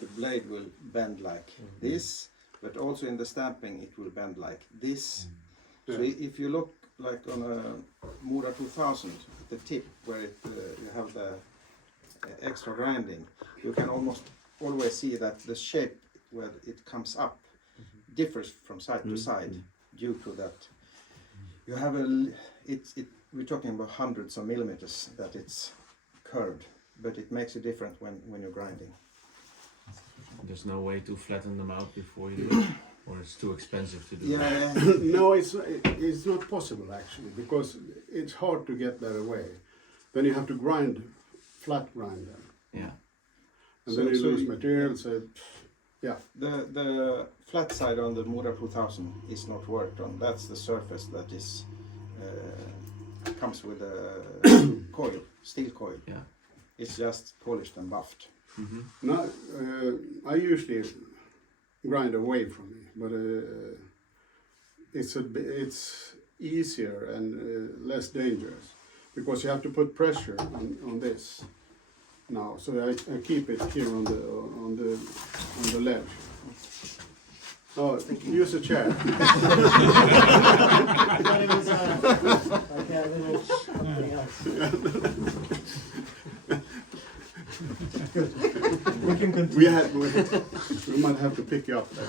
the blade will bend like this, but also in the stamping it will bend like this. So if you look like on a Mora 2000, the tip where you have the extra grinding, you can almost always see that the shape where it comes up differs from side to side due to that. You have we're talking about hundreds of millimeters that it's curved, but it makes a difference when you're grinding. There's no way to flatten them out before you do it, or it's too expensive to do. Yeah. No, it's not possible actually, because it's hard to get that away. Then you have to flat grind them. Yeah. And then you lose material, so yeah. The flat side on the Mora 2000 is not worked on. That's the surface that is comes with a coil, steel coil. Yeah. It's just polished and buffed. Now, I usually grind away from it, but it's easier and less dangerous because you have to put pressure on this now. So I keep it here on the ledge. Oh, use a chair. I thought it was like a little something else. We can continue. We might have to pick you up there.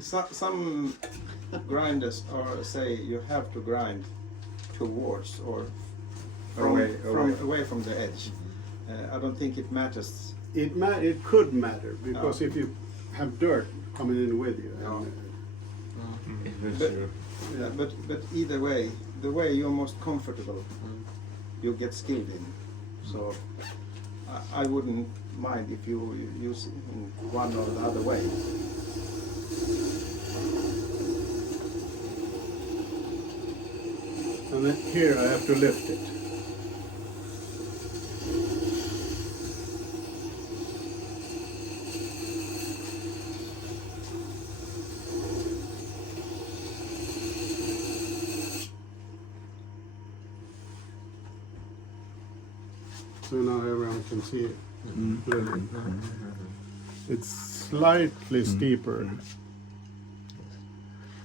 Some grinders say you have to grind towards or away from the edge. I don't think it matters. It could matter because if you have dirt coming in with you. But either way, the way you're most comfortable, you get skilled in. So I wouldn't mind if you use it in one or the other way. And then here I have to lift it. So now everyone can see it. It's slightly steeper,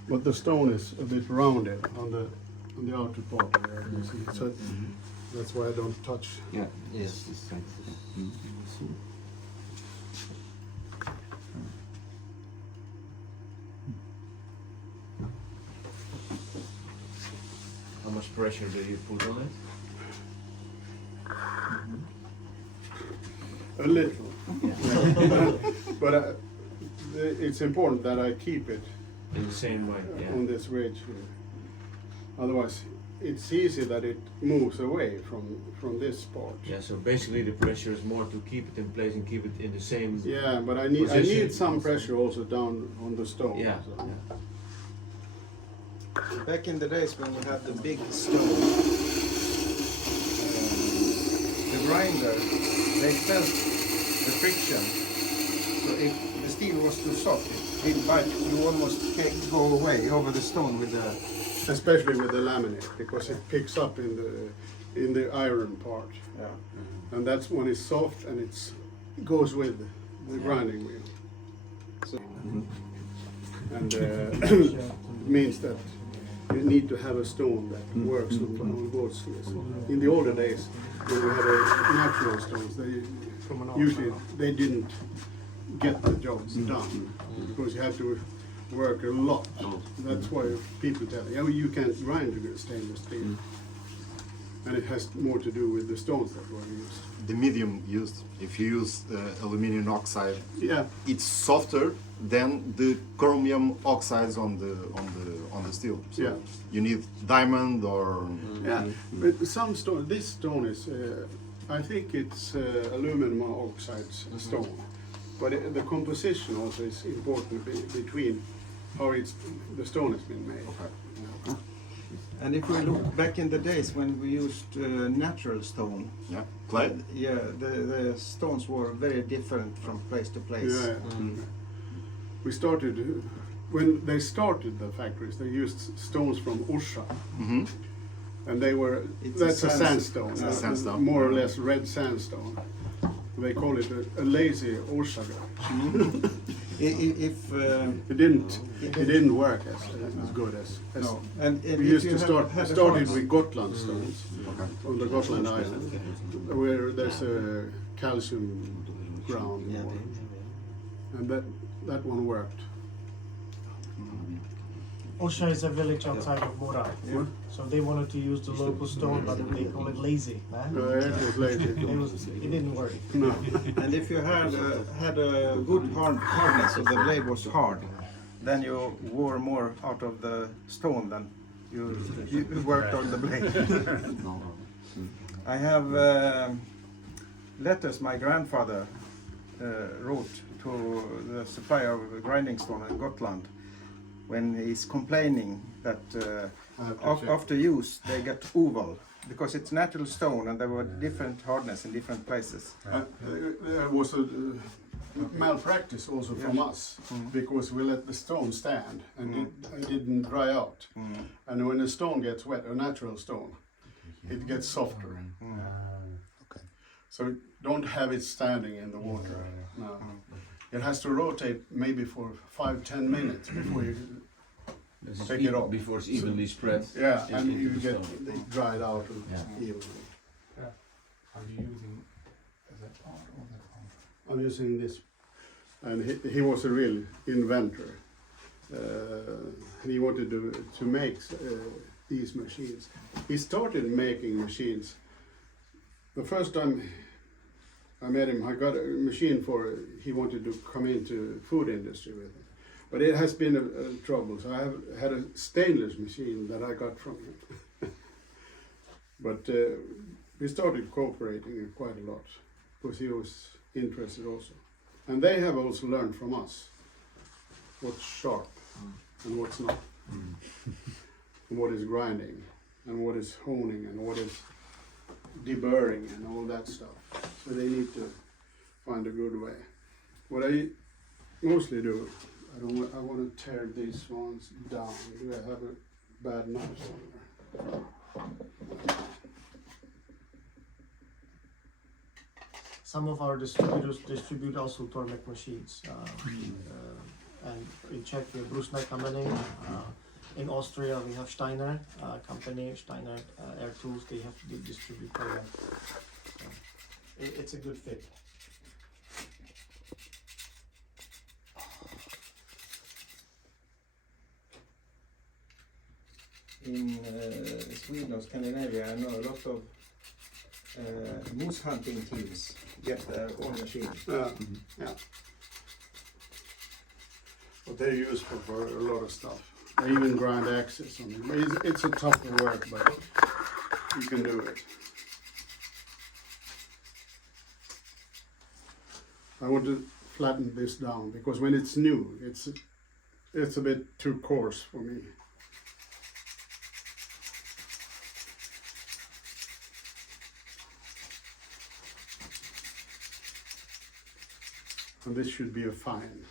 but the stone is a bit rounded on the outer part there. You see. So that's why I don't touch. Yeah. Yes. It's like this. How much pressure do you put on it? A little, but it's important that I keep it In the same way. Yeah. on this ridge here. Otherwise, it's easy that it moves away from this part. Yeah. So basically, the pressure is more to keep it in place and keep it in the same. Yeah, but I need Position. some pressure also down on the stone. Yeah. So. Yeah. Back in the days when we had the big stone, the grinder, they felt the friction. So if the steel was too soft, it didn't bite. You almost can't go away over the stone with the. Especially with the laminate, because it picks up in the iron part, Yeah. and that's when it's soft and it goes with the grinding wheel. So, And means that you need to have a stone that works on both skills. In the older days, when we had natural stones, they didn't get the jobs done because you had to work a lot. That's why people tell you, you can't grind with stainless steel. And it has more to do with the stones that were used. The medium used, if you use aluminum oxide, Yeah, it's softer than the chromium oxides on the steel. So Yeah. you need diamond or yeah. But some stone, this stone is, I think it's aluminum oxide stone. But the composition also is important between how the stone has been made. and if we look back in the days when we used natural stone, yeah, clay. the stones were very different from place to place. Yeah. We started, when they started the factories, they used stones from Orsa. Mm-hmm. And they were, It's that's a a sandstone, It's a sandstone. more or less red sandstone. They call it a lazy Oshaga. If It didn't work as good as no, and we if used you to had started a with Gotland stones on the Gotland island, where there's a calcium ground more, and that one worked. Osha is a village outside of Mora. Yeah. So they wanted to use the local stone, but they call it lazy. Man. It was lazy. It didn't work. No. And if you had a good hardness, so the blade was hard, then you wore more out of the stone than you worked on the blade. I have letters my grandfather wrote to the supplier of grinding stone in Gotland when he's complaining that after use they get oval because it's natural stone and there were different hardness in different places. There was a malpractice also from us because we let the stone stand and it didn't dry out. And when a stone gets wet, a natural stone, it gets softer. So don't have it standing in the water. No. It has to rotate maybe for 5-10 minutes before you take it off. Before it's evenly spread. Yeah, and into you the get stone. it dried out and evenly. Are you using that part or that part? I'm using this, and he was a real inventor. And he wanted to make these machines. He started making machines. The first time I met him, I got a machine he wanted to come into food industry with it. But it has been a trouble, so I have had a stainless machine that I got from him. But we started cooperating quite a lot, because he was interested also. And they have also learned from us what's sharp and what's not. And what is grinding, and what is honing, and what is deburring, and all that stuff. So they need to find a good way. What I mostly do, I want to tear these ones down. Do I have a bad knife somewhere? Some of our distributors distribute also Tormek machines. And in Czech we have Brusna company. In Austria we have Steiner company, Steiner Air Tools. They distribute Tormek. It's a good fit. In Sweden or Scandinavia, I know a lot of moose hunting teams get their own machine. Yeah. But they're useful for a lot of stuff. They even grind axes on it. It's a tough work, but you can do it. I want to flatten this down because when it's new, it's a bit too coarse for me. And this should be a fine.